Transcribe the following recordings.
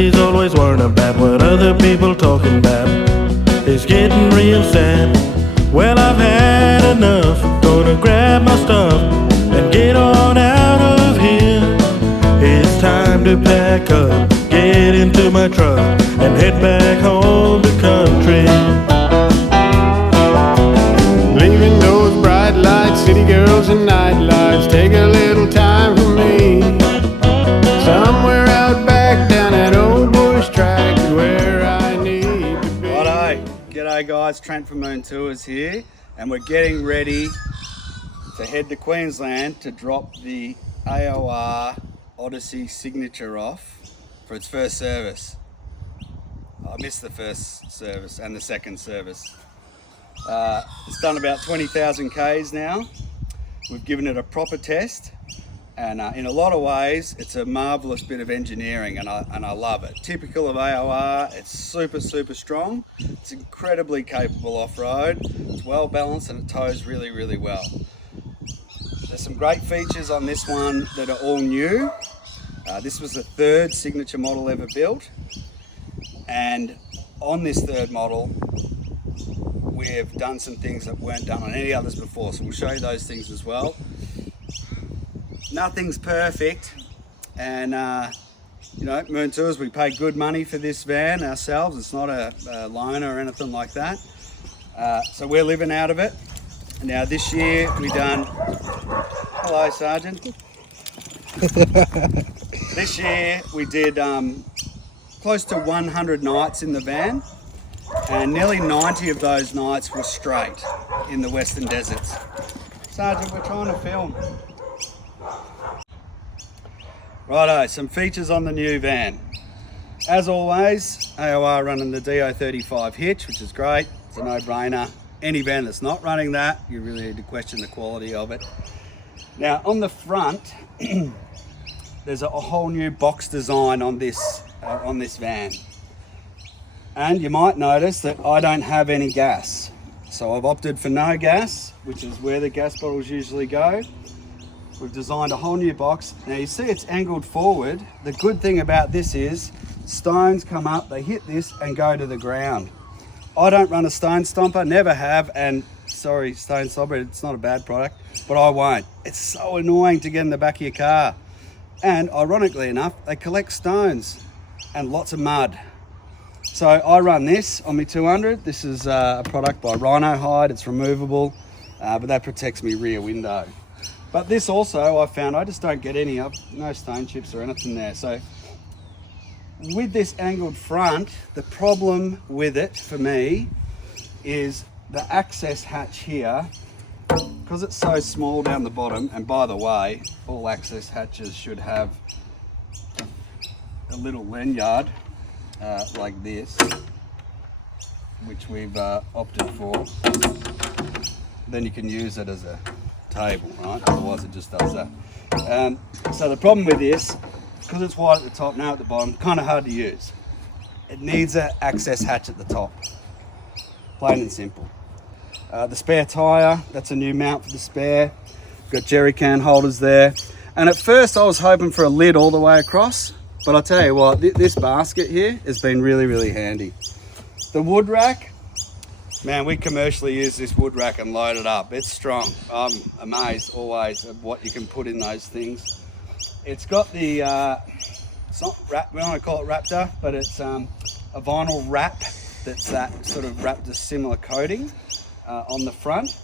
Society's always worrying about what other people talking about. It's getting real sad. Well, I've had enough. Gonna grab my stuff and get on out of here. It's time to pack up, get into my truck, and head back home to country. Leaving those bright lights, city girls and night lights, take a little time for me. Somewhere out back down that old bush track is where I need to be. Righto, g'day guys, Trent from Moon Tours here, and we're getting ready to head to Queensland to drop the AOR Odyssey Signature off for its first service. I missed the first service and the second service. It's done about 20,000 Ks now. We've given it a proper test, and in a lot of ways it's a marvelous bit of engineering, and I love it. Typical of AOR, it's super strong. It's incredibly capable off-road. It's well balanced and it tows really well. There's some great features on this one that are all new. This was the third signature model ever built, and on this third model we have done some things that weren't done on any others before, so we'll show you those things as well. Nothing's perfect, and you know, Moon Tours, we pay good money for this van ourselves. It's not a loaner or anything like that, so we're living out of it. Now this year we done, hello Sergeant. This year we did close to 100 nights in the van, and nearly 90 of those nights were straight in the Western Deserts. Sergeant, we're trying to film. Righto, some features on the new van. As always, AOR running the DO35 hitch, which is great. It's a no-brainer. Any van that's not running that, you really need to question the quality of it. Now on the front, there's a whole new box design on this van. And you might notice that I don't have any gas. So I've opted for no gas, which is where the gas bottles usually go. We've designed a whole new box. Now you see it's angled forward. The good thing about this is stones come up, they hit this and go to the ground. I don't run a stone stomper, never have, and sorry Stone Stomper, it's not a bad product, but I won't. It's so annoying to get in the back of your car. And ironically enough, they collect stones and lots of mud. So I run this on my 200. This is a product by Rhino Hide. It's removable, but that protects me rear window. But this also, I found I just don't get any up, no stone chips or anything there. So with this angled front, the problem with it for me is the access hatch here, because it's so small down the bottom. And by the way, all access hatches should have a little lanyard like this, which we've opted for. Then you can use it as a table, right? Otherwise it just does that. So the problem with this, because it's wide at the top, now at the bottom, kind of hard to use. It needs an access hatch at the top, plain and simple. The spare tyre, that's a new mount for the spare. Got jerry can holders there. And at first I was hoping for a lid all the way across, but I'll tell you what, this basket here has been really handy. The wood rack, man, we commercially use this wood rack and load it up. It's strong. I'm amazed always at what you can put in those things. It's got the, it's not wrap, we don't want to call it Raptor, but it's a vinyl wrap that's that sort of Raptor similar coating on the front.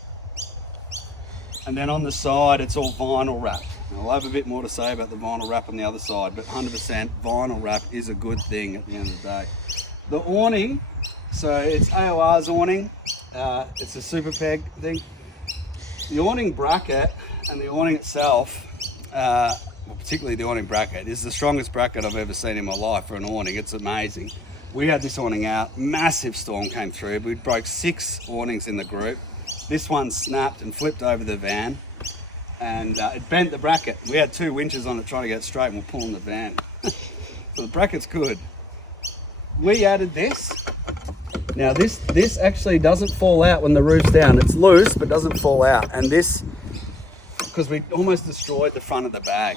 And then on the side, it's all vinyl wrap. I'll have a bit more to say about the vinyl wrap on the other side, but 100% vinyl wrap is a good thing at the end of the day. The awning, so it's AOR's awning. It's a super peg thing. The awning bracket and the awning itself, well, particularly the awning bracket, is the strongest bracket I've ever seen in my life for an awning. It's amazing. We had this awning out, massive storm came through. We broke 6 awnings in the group. This one snapped and flipped over the van, and it bent the bracket. We had 2 winches on it trying to get it straight, and we're pulling the van. So the bracket's good. We added this. Now this actually doesn't fall out when the roof's down. It's loose, but doesn't fall out. And this, because we almost destroyed the front of the bag,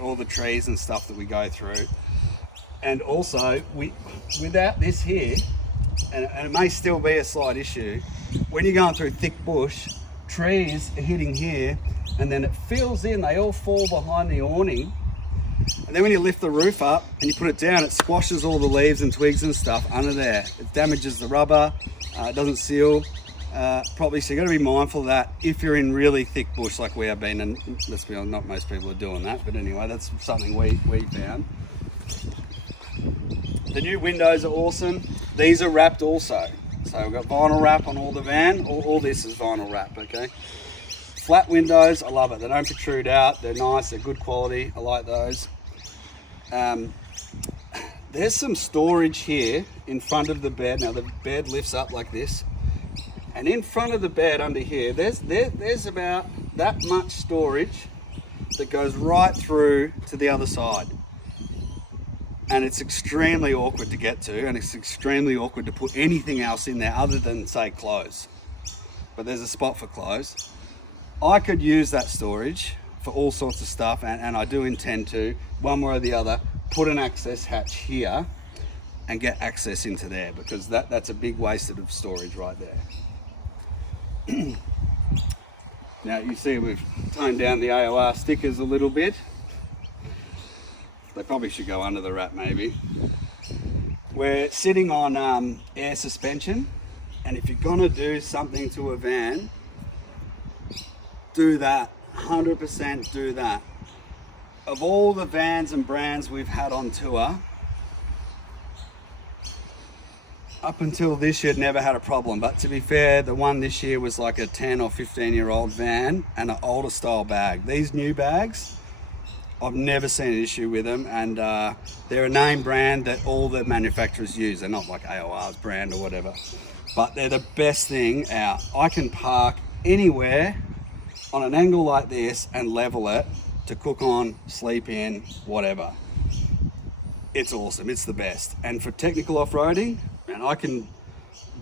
all the trees and stuff that we go through. And also, without this here, and it may still be a slight issue, when you're going through thick bush, trees are hitting here, and then it fills in, they all fall behind the awning. And then when you lift the roof up and you put it down, it squashes all the leaves and twigs and stuff under there. It damages the rubber, it doesn't seal properly, so you've got to be mindful of that if you're in really thick bush like we have been. And let's be honest, not most people are doing that, but anyway, that's something we found. The new windows are awesome. These are wrapped also. So we've got vinyl wrap on all the van. All this is vinyl wrap, okay? Flat windows, I love it. They don't protrude out. They're nice, they're good quality. I like those. There's some storage here in front of the bed. Now the bed lifts up like this. And in front of the bed under here, there's about that much storage that goes right through to the other side. And it's extremely awkward to get to, and it's extremely awkward to put anything else in there other than, say, clothes. But there's a spot for clothes. I could use that storage for all sorts of stuff, and I do intend to, one way or the other, put an access hatch here and get access into there, because that's a big waste of storage right there. Now you see we've toned down the AOR stickers a little bit. They probably should go under the wrap maybe. We're sitting on air suspension, and if you're gonna do something to a van, do that, 100% do that. Of all the vans and brands we've had on tour, up until this year, never had a problem. But to be fair, the one this year was like a 10 or 15-year-old van and an older style bag. These new bags, I've never seen an issue with them, and they're a name brand that all the manufacturers use. They're not like AOR's brand or whatever, but they're the best thing out. I can park anywhere on an angle like this and level it to cook on, sleep in, whatever. It's awesome, it's the best. And for technical off-roading, and I can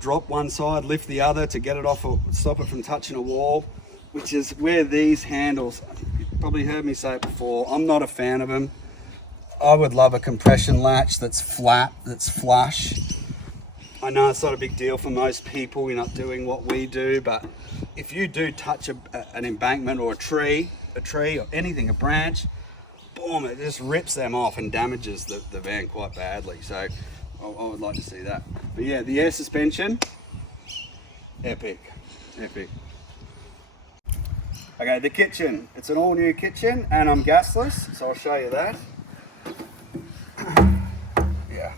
drop one side, lift the other to get it off or stop it from touching a wall, which is where these handles, you've probably heard me say it before, I'm not a fan of them. I would love a compression latch that's flat, that's flush. I know it's not a big deal for most people, you're not doing what we do, but if you do touch an embankment or a tree or anything, a branch, boom, it just rips them off and damages the van quite badly. So I would like to see that. But yeah, the air suspension, epic, epic. Okay, the kitchen. It's an all new kitchen and I'm gasless, so I'll show you that. Yeah.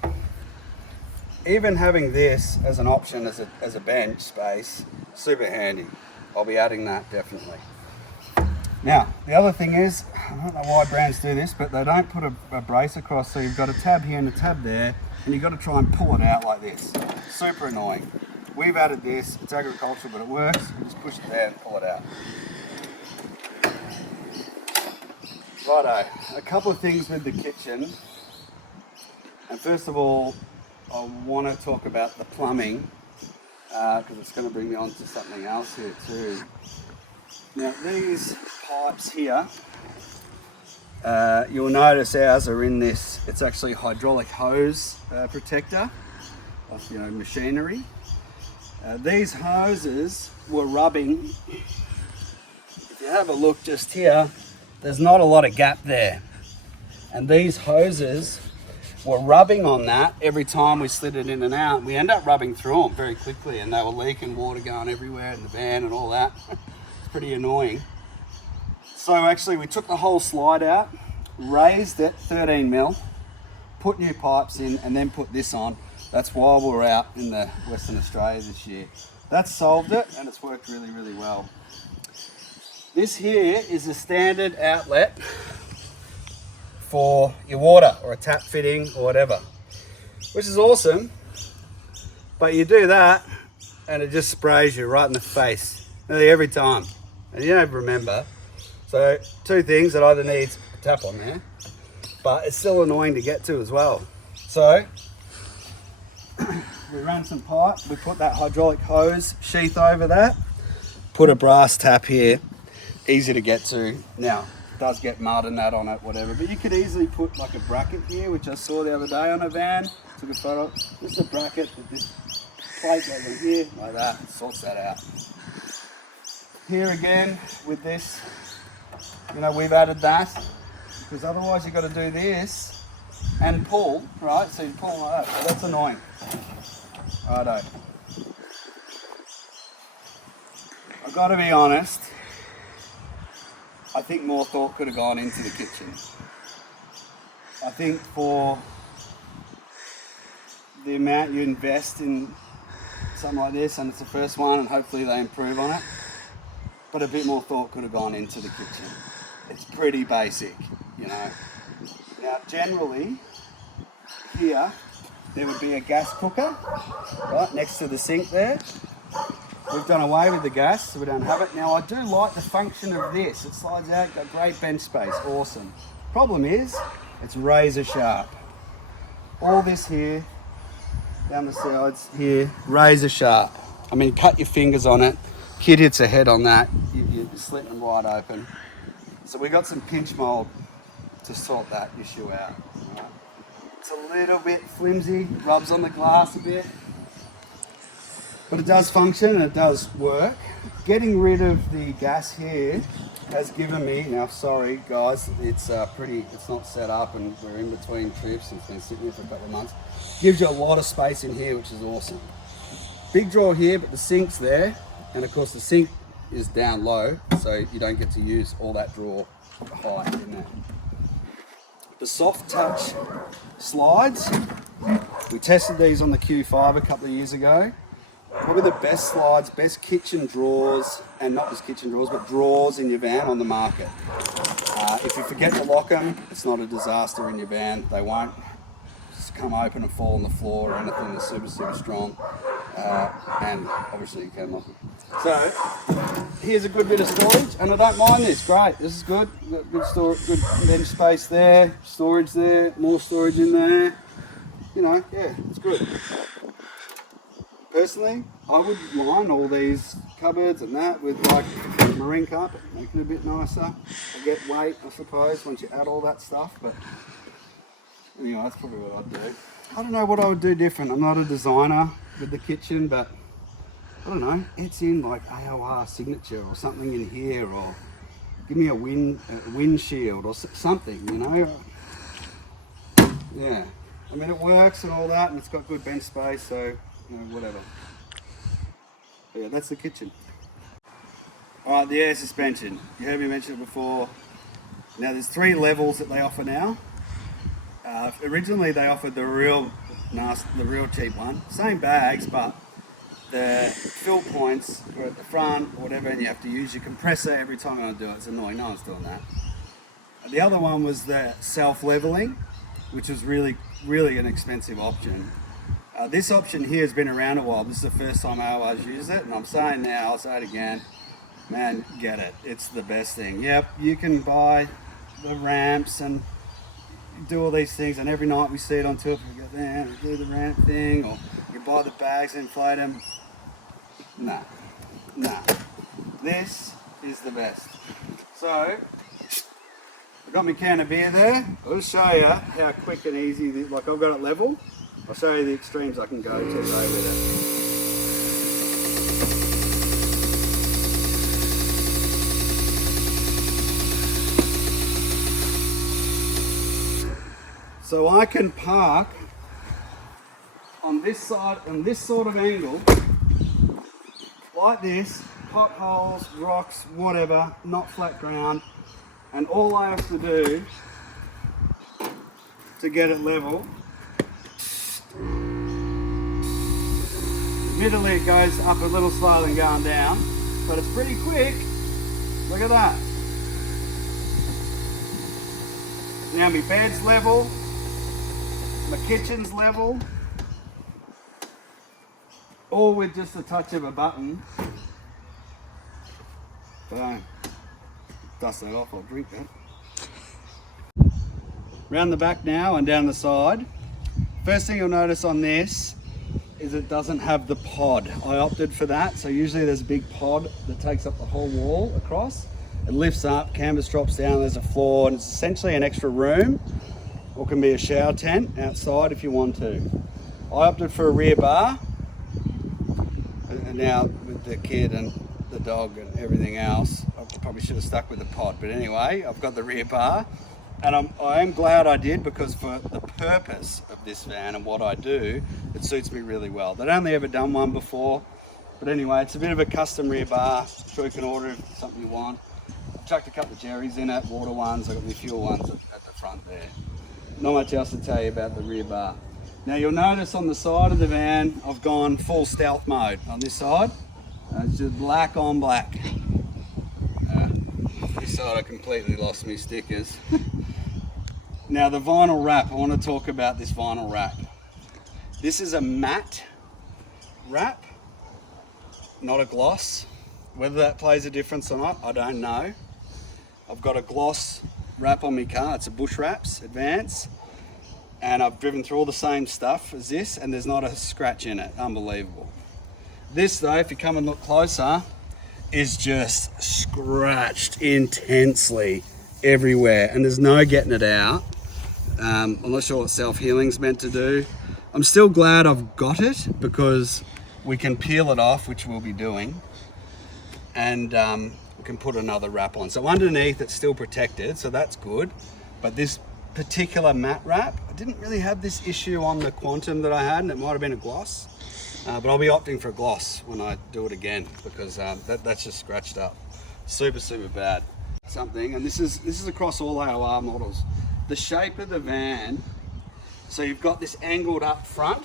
Even having this as an option as a bench space, super handy. I'll be adding that definitely. Now, the other thing is, I don't know why brands do this, but they don't put a brace across, so you've got a tab here and a tab there, and you've got to try and pull it out like this. Super annoying. We've added this, it's agricultural, but it works. You just push it there and pull it out. Righto, a couple of things with the kitchen. And first of all, I want to talk about the plumbing, because it's going to bring me on to something else here too. Now these pipes here, you'll notice ours are in this, it's actually hydraulic hose protector of machinery. These hoses were rubbing. If you have a look just here, there's not a lot of gap there. And these hoses were rubbing on that every time we slid it in and out. We end up rubbing through them very quickly, and they were leaking, water going everywhere in the van and all that. It's pretty annoying. So actually we took the whole slide out, raised it 13 mil, put new pipes in, and then put this on. That's while we were out in the Western Australia this year. That's solved it, and it's worked really, really well. This here is a standard outlet for your water or a tap fitting or whatever, which is awesome. But you do that and it just sprays you right in the face nearly every time, and you don't remember. So two things: that either needs a tap on there, but it's still annoying to get to as well. So we ran some pipe, we put that hydraulic hose sheath over that, put a brass tap here, easy to get to. Now does get mud and that on it, whatever. But you could easily put like a bracket here, which I saw the other day on a van. Took a photo. This is a bracket that this plate goes in here, like that. Sorts that out. Here again, with this, you know, we've added that, because otherwise you've got to do this and pull, right? So you pull like that. So that's annoying. Righto. I've got to be honest, I think more thought could have gone into the kitchen. I think for the amount you invest in something like this, and it's the first one, and hopefully they improve on it, but a bit more thought could have gone into the kitchen. It's pretty basic, you know. Now generally, here, there would be a gas cooker, right, next to the sink there. We've done away with the gas, so we don't have it. Now I do like the function of this. It slides out, got great bench space, awesome. Problem is, it's razor sharp. All this here, down the sides here, razor sharp. I mean, cut your fingers on it. Kid hits a head on that, you're slitting them wide open. So we got some pinch mold to sort that issue out. Right? It's a little bit flimsy, rubs on the glass a bit. But it does function and it does work. Getting rid of the gas here has given me, now sorry guys, it's not set up and we're in between trips and it's been sitting here for a couple of months. Gives you a lot of space in here, which is awesome. Big drawer here, but the sink's there. And of course the sink is down low, so you don't get to use all that drawer height in there. The soft touch slides, we tested these on the Q5 a couple of years ago. Probably the best slides, best kitchen drawers, and not just kitchen drawers, but drawers in your van on the market. If you forget to lock them, it's not a disaster in your van. They won't just come open and fall on the floor or anything that's super, super strong. And obviously you can lock them. So, here's a good bit of storage, and I don't mind this, great, this is good. We've got good storage, good bench space there, storage there, more storage in there. You know, yeah, it's good. Personally, I would line all these cupboards and that with like marine carpet, make it a bit nicer. I get weight, I suppose, once you add all that stuff, but anyway, that's probably what I'd do. I don't know what I would do different. I'm not a designer with the kitchen, but I don't know, it's in like AOR Signature or something in here, or give me a windshield or something, you know? Yeah, I mean it works and all that, and it's got good bench space, so you know, whatever. But yeah, that's the kitchen. Alright, the air suspension. You heard me mention it before. Now there's 3 levels that they offer now. Originally they offered the real cheap one. Same bags, but the fill points are at the front or whatever, and you have to use your compressor every time you want to do it. It's annoying, no one's doing that. The other one was the self-leveling, which was really, really an expensive option. This option here has been around a while. This is the first time AOR's used it, and I'm saying now, I'll say it again, man, get it. It's the best thing. Yep, you can buy the ramps and do all these things, and every night we see it on tour, we go there and do the ramp thing, or you buy the bags and inflate them. Nah. This is the best. So, I've got my can of beer there. I'll just show you how quick and easy, like I've got it level. I'll show you the extremes I can go to though with it. So I can park on this side, on this sort of angle, like this, potholes, rocks, whatever, not flat ground, and all I have to do to get it level, admittedly it goes up a little slower than going down, but it's pretty quick. Look at that. Now my bed's level, my kitchen's level, all with just the touch of a button. Boom. Dust that off, I'll drink that. Round the back now and down the side. First thing you'll notice on this is it doesn't have the pod. I opted for that, so usually there's a big pod that takes up the whole wall across. It lifts up, canvas drops down, there's a floor, and it's essentially an extra room, or can be a shower tent outside if you want to. I opted for a rear bar, and now with the kid and the dog and everything else, I probably should have stuck with the pod, but anyway, I've got the rear bar, and I am glad I did, because for the purpose of this van and what I do, it suits me really well. They'd only ever done one before, but anyway, it's a bit of a custom rear bar. I'm sure you can order if it's something you want. I've chucked a couple of Jerry's in it, water ones, I've got my fuel ones at the front there. Not much else to tell you about the rear bar. Now you'll notice on the side of the van, I've gone full stealth mode on this side. It's just black on black. This side I completely lost my stickers. Now the vinyl wrap, I want to talk about this vinyl wrap. This is a matte wrap, not a gloss. Whether that plays a difference or not, I don't know. I've got a gloss wrap on my car, it's a Bush Wraps Advance, and I've driven through all the same stuff as this, and there's not a scratch in it. Unbelievable. This though, if you come and look closer, is just scratched intensely everywhere, and there's no getting it out. I'm not sure what self-healing's meant to do. I'm still glad I've got it, because we can peel it off, which we'll be doing, and we can put another wrap on. So underneath it's still protected, so that's good. But this particular matte wrap, I didn't really have this issue on the Quantum that I had, and it might have been a gloss. But I'll be opting for a gloss when I do it again, because that's just scratched up. Super, super bad. Something, and this is across all AOR models. The shape of the van, so you've got this angled up front,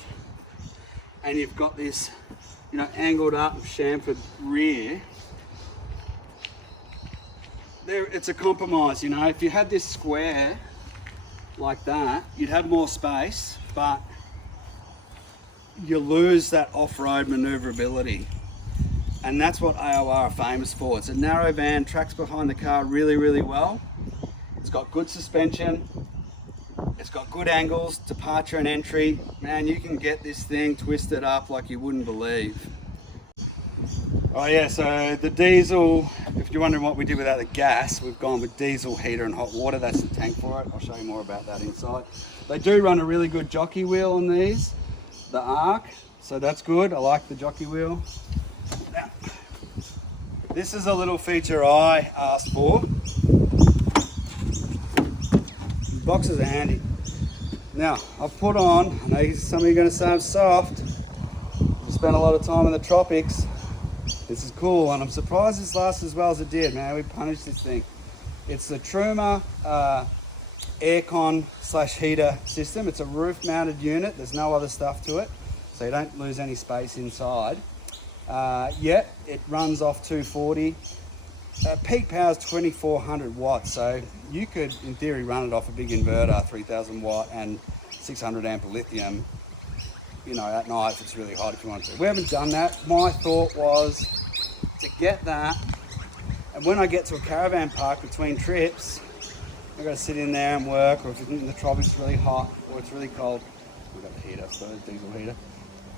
and you've got this, you know, angled up chamfered rear. There, it's a compromise, you know. If you had this square like that, you'd have more space, but you lose that off-road maneuverability, and that's what AOR are famous for. It's a narrow van, tracks behind the car really, really well. It's got good suspension, it's got good angles, departure and entry. Man, you can get this thing twisted up like you wouldn't believe. Oh yeah, so the diesel, if you're wondering what we did without the gas, we've gone with diesel, heater and hot water. That's the tank for it. I'll show you more about that inside. They do run a really good jockey wheel on these, the Arc, so that's good. I like the jockey wheel. Now, this is a little feature I asked for. Boxes are handy. Now, I've put on, I know some of you are going to say I'm soft. I've spent a lot of time in the tropics. This is cool, and I'm surprised this lasts as well as it did, man. We punished this thing. It's the Truma aircon / heater system. It's a roof mounted unit. There's no other stuff to it, so you don't lose any space inside. Yet it runs off 240. Peak power is 2400 watts, so you could in theory run it off a big inverter, 3000 watt and 600 amp of lithium, you know, at night if it's really hot if you want to. We haven't done that. My thought was to get that, and when I get to a caravan park between trips, I've got to sit in there and work, or if it's in the tropics really hot or it's really cold, we've got the heater, so the diesel heater.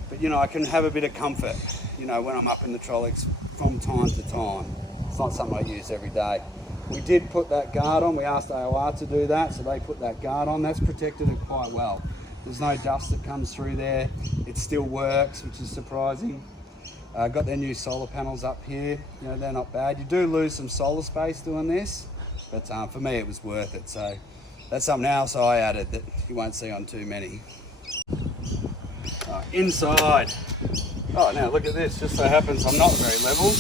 But you know, I can have a bit of comfort, you know, when I'm up in the trolley from time to time. It's not something I use every day. We did put that guard on. We asked AOR to do that, so they put that guard on. That's protected it quite well. There's no dust that comes through there. It still works, which is surprising. Got their new solar panels up here. You know, they're not bad. You do lose some solar space doing this, but for me it was worth it. So that's something else I added that you won't see on too many. Inside. Oh, now look at this. Just so happens I'm not very level.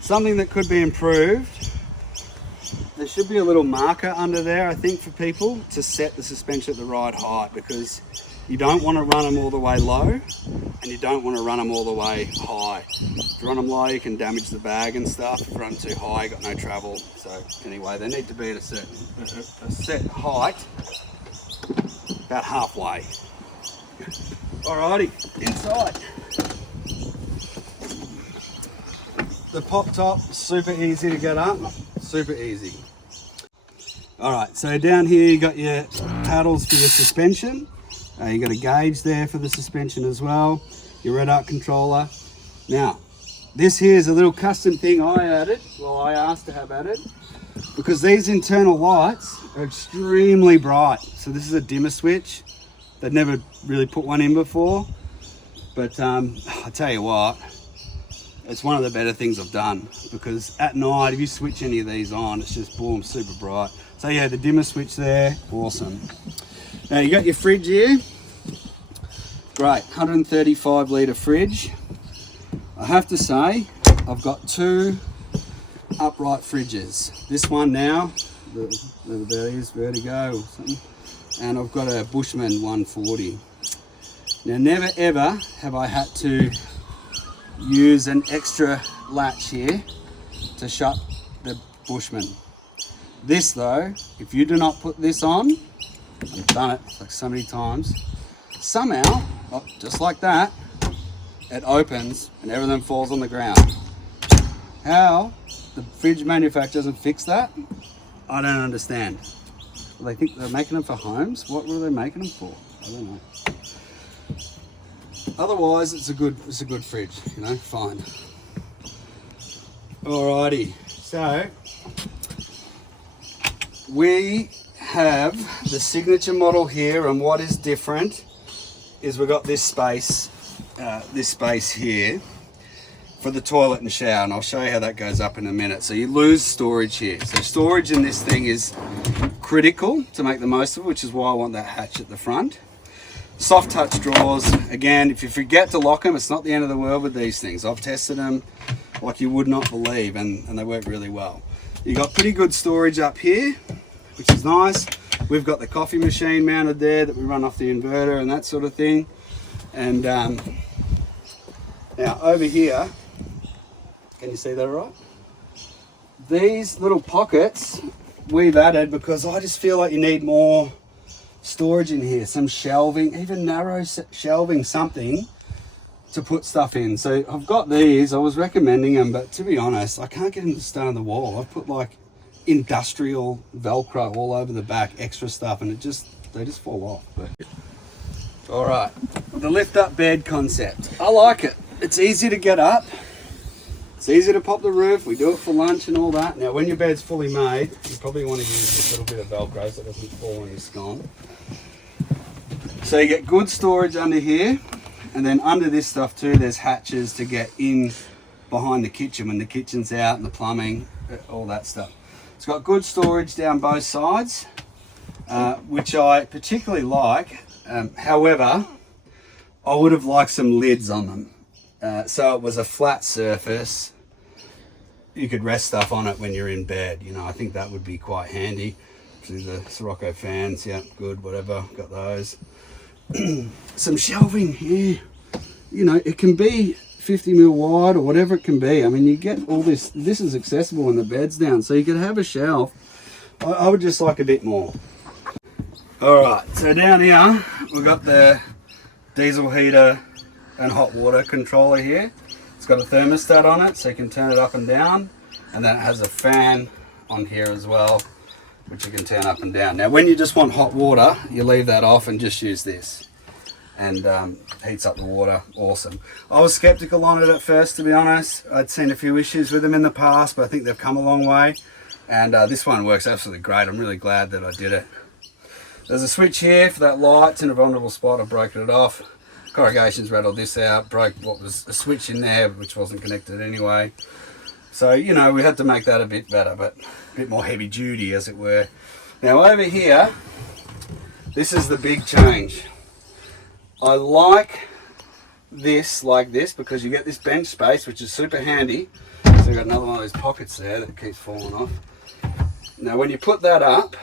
Something that could be improved. There should be a little marker under there, I think, for people to set the suspension at the right height, because you don't want to run them all the way low and you don't want to run them all the way high. If you run them low, you can damage the bag and stuff. If you run too high, you got no travel. So anyway, they need to be at a set height, about halfway. Alrighty, inside. The pop top, super easy to get up, super easy. All right, so down here you got your paddles for your suspension. You got a gauge there for the suspension as well, your red arc controller. Now, This here is a little custom thing I added, well I asked to have added, because these internal lights are extremely bright. So this is a dimmer switch. They'd never really put one in before, but I tell you what, it's one of the better things I've done, because at night if you switch any of these on, it's just boom, super bright. So yeah, the dimmer switch there, awesome. Now you got your fridge here. Great, 135 litre fridge. I have to say, I've got two upright fridges. This one now, there is Vertigo or something, and I've got a Bushman 140. Now never ever have I had to use an extra latch here to shut the Bushman. This though, if you do not put this on, I've done it like so many times, somehow, oh, just like that, it opens and everything falls on the ground. How the fridge manufacturer doesn't fix that, I don't understand. Well, they think they're making them for homes. What were they making them for? I don't know. Otherwise, it's a good fridge, you know, fine. Alrighty, so we have the Signature model here, and what is different is we've got this space here for the toilet and shower, and I'll show you how that goes up in a minute. So you lose storage here. So storage in this thing is critical to make the most of it, which is why I want that hatch at the front. Soft touch drawers, again, if you forget to lock them, it's not the end of the world with these things. I've tested them like you would not believe, and they work really well. You got pretty good storage up here, which is nice. We've got the coffee machine mounted there that we run off the inverter and that sort of thing. And now over here, can you see that all right? These little pockets we've added because I just feel like you need more storage in here, some shelving, even narrow shelving, something to put stuff in. So I've got these, I was recommending them, but to be honest, I can't get them to stay on the wall. I've put like industrial Velcro all over the back, extra stuff, and they just fall off. But all right, the lift up bed concept, I like it. It's easy to get up, it's easy to pop the roof. We do it for lunch and all that. Now when your bed's fully made, you probably want to use this little bit of Velcro so it doesn't fall when you're gone. So you get good storage under here, and then under this stuff too, there's hatches to get in behind the kitchen when the kitchen's out, and the plumbing, all that stuff. It's got good storage down both sides, which I particularly like. However, I would have liked some lids on them. So it was a flat surface. You could rest stuff on it when you're in bed. You know, I think that would be quite handy. The Sirocco fans, yeah, good, whatever, got those. Some shelving here. You know, it can be 50 mil wide or whatever it can be. I mean, you get all this. This is accessible when the bed's down, so you could have a shelf. I would just like a bit more. All right, so down here we've got the diesel heater and hot water controller here. It's got a thermostat on it, so you can turn it up and down, and then it has a fan on here as well, which you can turn up and down. Now when you just want hot water, you leave that off and just use this, and heats up the water. Awesome. I was skeptical on it at first, to be honest. I'd seen a few issues with them in the past, but I think they've come a long way, and this one works absolutely great. I'm really glad that I did it. There's a switch here for that light. It's in a vulnerable spot. I've broken it off. Corrugation's rattled this out, broke what was a switch in there which wasn't connected anyway. So, you know, we had to make that a bit better, but a bit more heavy duty, as it were. Now over here, this is the big change. I like this like this because you get this bench space, which is super handy. So you've got another one of those pockets there that keeps falling off. Now when you put that up,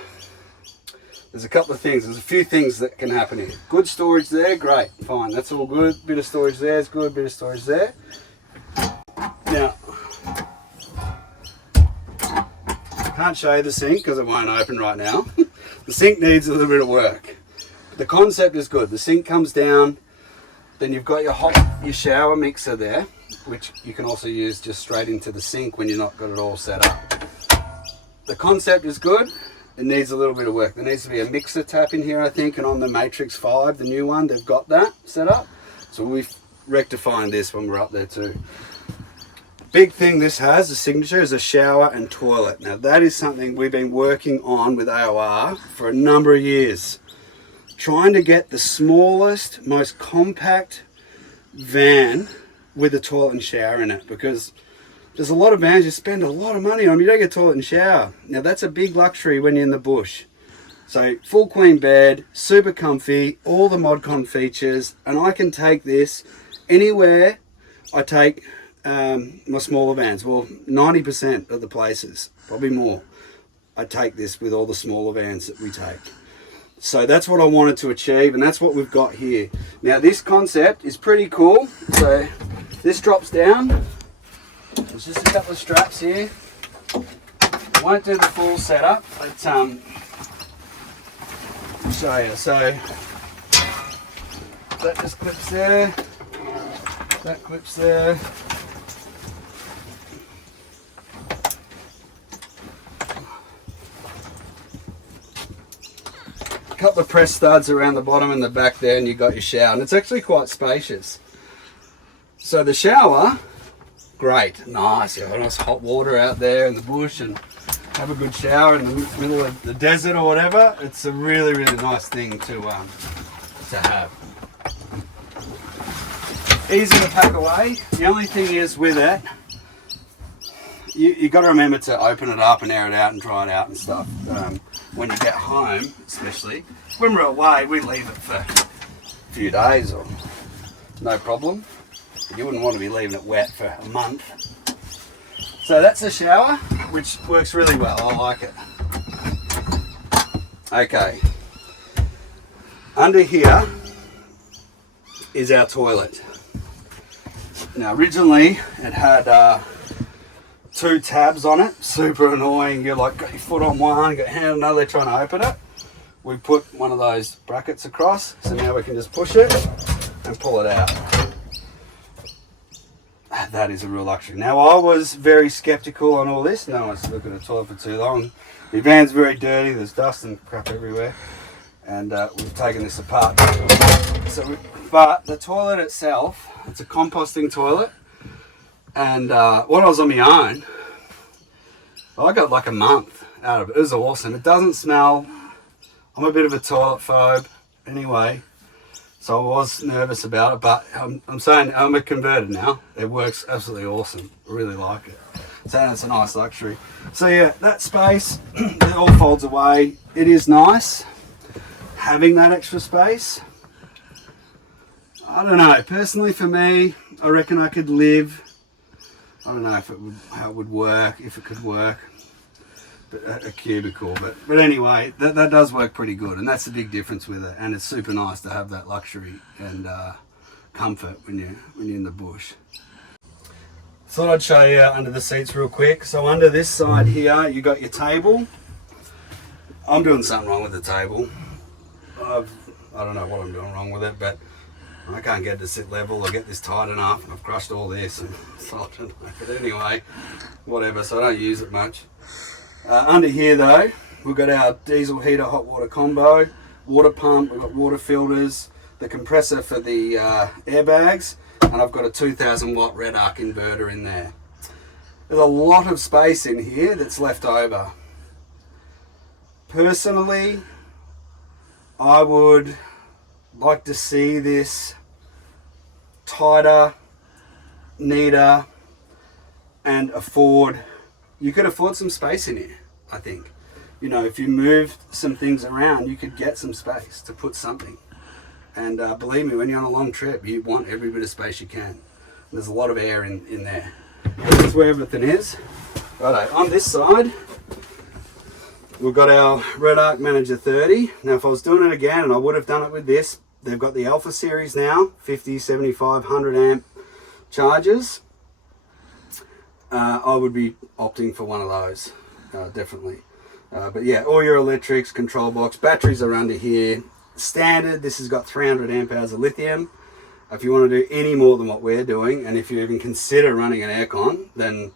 there's a couple of things. There's a few things that can happen here. Good storage there, great, fine, that's all good. Bit of storage there is good, bit of storage there. Now, can't show you the sink because it won't open right now. The sink needs a little bit of work. The concept is good. The sink comes down, then you've got your shower mixer there, which you can also use just straight into the sink when you're not got it all set up. The concept is good. It needs a little bit of work. There needs to be a mixer tap in here, I think, and on the Matrix 5, the new one, they've got that set up. So we're rectifying this when we're up there too. big thing this has, the Signature, is a shower and toilet. Now that is something we've been working on with AOR for a number of years. Trying to get the smallest, most compact van with a toilet and shower in it, because there's a lot of vans you spend a lot of money on, you don't get a toilet and shower. Now that's a big luxury when you're in the bush. So full queen bed, super comfy, all the ModCon features, and I can take this anywhere I take my smaller vans. Well, 90% of the places, probably more, I take this with all the smaller vans that we take. So that's what I wanted to achieve, and that's what we've got here. Now this concept is pretty cool. So this drops down. There's just a couple of straps here. I won't do the full setup, but I'll show you. So that just clips there. That clips there. Couple of press studs around the bottom and the back there, and you've got your shower, and it's actually quite spacious. So the shower, great, nice. You have nice hot water out there in the bush and have a good shower in the middle of the desert or whatever. It's a really, really nice thing to have. Easy to pack away. The only thing is with it, you got to remember to open it up and air it out and dry it out and stuff. When you get home, especially when we're away, we leave it for a few days or no problem. But you wouldn't want to be leaving it wet for a month. So that's the shower, which works really well. I like it. Okay. Under here is our toilet. Now originally it had 2 tabs on it, super annoying. You're like got your foot on one, got your hand on another, trying to open it. We put one of those brackets across, so now we can just push it and pull it out. That is a real luxury. Now I was very skeptical on all this. No one's looked at a toilet for too long. The van's very dirty, there's dust and crap everywhere, and we've taken this apart. But the toilet itself, it's a composting toilet. And when I was on my own, I got like a month out of it. It was awesome. It doesn't smell. I'm a bit of a toilet phobe anyway, so I was nervous about it, but I'm saying I'm a converted now. It works absolutely awesome. I really like it. So it's a nice luxury. So yeah, that space, it all folds away. It is nice having that extra space. I don't know, personally for me, I reckon I could live, I don't know how it would work, if it could work, a cubicle, but anyway, that does work pretty good, and that's the big difference with it, and it's super nice to have that luxury and comfort when you're in the bush. Thought I'd show you under the seats real quick. So under this side here, you got your table. I'm doing something wrong with the table. I don't know what I'm doing wrong with it, but I can't get it to sit level or get this tight enough. I've crushed all this, and so I don't know. But anyway, whatever, so I don't use it much. Under here though, we've got our diesel heater hot water combo, water pump, we've got water filters, the compressor for the airbags, and I've got a 2000 watt red arc inverter in there. There's a lot of space in here that's left over. Personally, I would like to see this tighter, neater, and you could afford some space in here, I think. You know, if you moved some things around, you could get some space to put something. And believe me, when you're on a long trip, you want every bit of space you can. There's a lot of air in there. That's where everything is. Righto, on this side, we've got our Red Arc Manager 30. Now, if I was doing it again, and I would have done it with this, they've got the Alpha series now, 50, 75, 100 amp chargers. I would be opting for one of those, definitely. But yeah, all your electrics, control box, batteries are under here. Standard, this has got 300 amp hours of lithium. If you want to do any more than what we're doing, and if you even consider running an aircon, then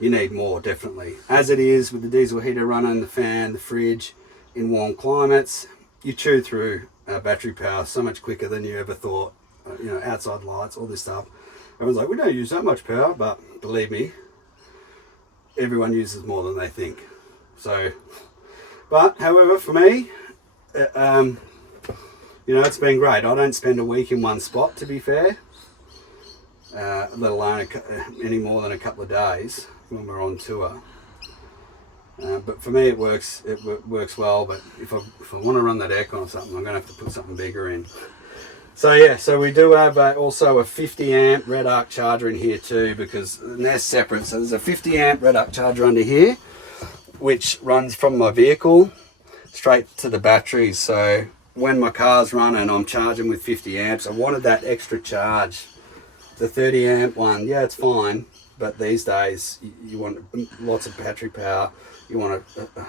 you need more, definitely. As it is with the diesel heater running, the fan, the fridge, in warm climates, you chew through battery power so much quicker than you ever thought. You know, outside lights, all this stuff. Everyone's like, we don't use that much power, but believe me, everyone uses more than they think. So, but however, for me, you know, it's been great. I don't spend a week in one spot, to be fair, let alone any more than a couple of days when we're on tour. But for me, it works well. But if I want to run that aircon or something, I'm going to have to put something bigger in. So yeah, so we do have also a 50 amp red arc charger in here too, because they're separate. So there's a 50 amp red arc charger under here, which runs from my vehicle straight to the batteries. So when my car's running, I'm charging with 50 amps. I wanted that extra charge. The 30 amp one, yeah, it's fine, but these days you want lots of battery power. You want a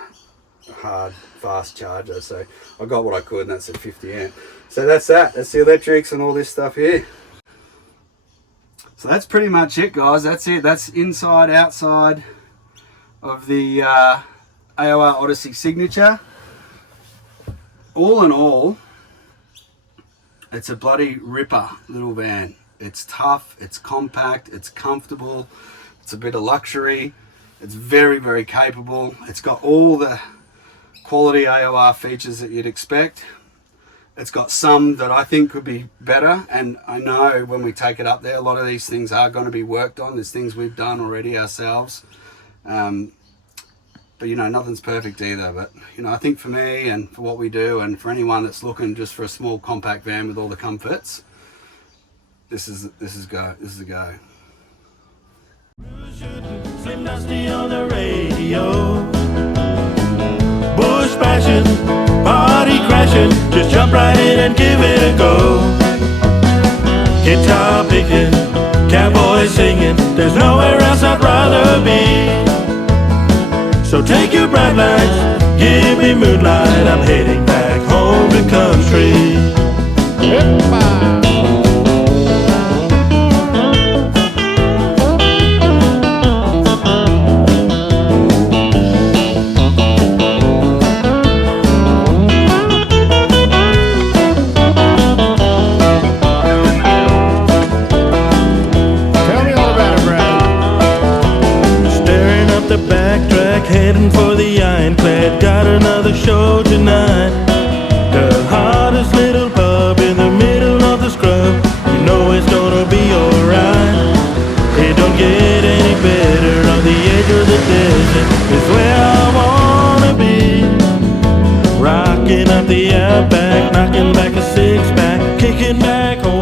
hard, fast charger. So I got what I could, and that's at 50 amp. So that's the electrics and all this stuff here. So that's pretty much it, guys. That's it. That's inside, outside of the AOR Odyssey Signature. All in all, it's a bloody ripper little van. It's tough, it's compact, it's comfortable, it's a bit of luxury, it's very, very capable. It's got all the quality AOR features that you'd expect. It's got some that I think could be better, and I know when we take it up there, a lot of these things are going to be worked on. There's things we've done already ourselves. But you know, nothing's perfect either. But you know, I think for me and for what we do, and for anyone that's looking just for a small compact van with all the comforts, this is a go. Slim Dusty on the radio. Bush bashing, party crashing, just jump right in and give it a go. Guitar picking, cowboys singing, there's nowhere else I'd rather be. So take your bright lights, give me moonlight, I'm heading back home to country. Heading for the ironclad, got another show tonight. The hottest little pub in the middle of the scrub. You know it's gonna be alright. It don't get any better. On the edge of the desert is where I wanna be. Rocking up the outback, knocking back a six-pack, kicking back home.